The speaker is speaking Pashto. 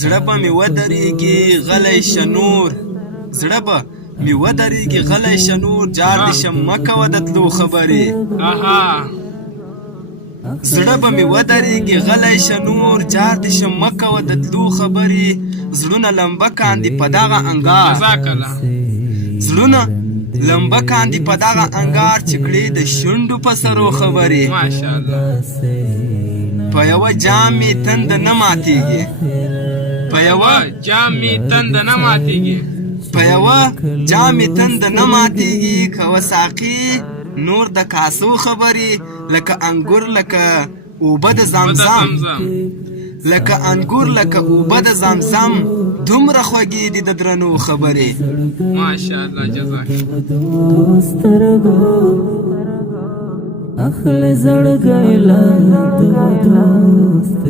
زړه به مې ودرېږي غلی شه نور، زړه به مې ودرېږي غلی شه نور، جار دې شم مه کوه د تلو خبرې. زړه به مې ودرېږي غلی شه نور، جار دې شم مه کوه د تلو خبرې. زړونه لمبه کاندي په دغه انګار، زړونه لمبه کاندي په دغه انګار، چې کړې د شونډو په سرو خبرې. په یوه جام مې تنده نه ماتېږي، په یوه جام می تند نه ماتېږي، په یوه جام مې تنده نه ماتېږي. کوه ساقي نور د کاسو خبرې، لکه انګور لکه اوبه د زمزم، لکه انګور لکه اوبه د زمزم، دومره خوږې دي د درنو خبرې. ماشاءالله جزاک اخل زړګی لا دوست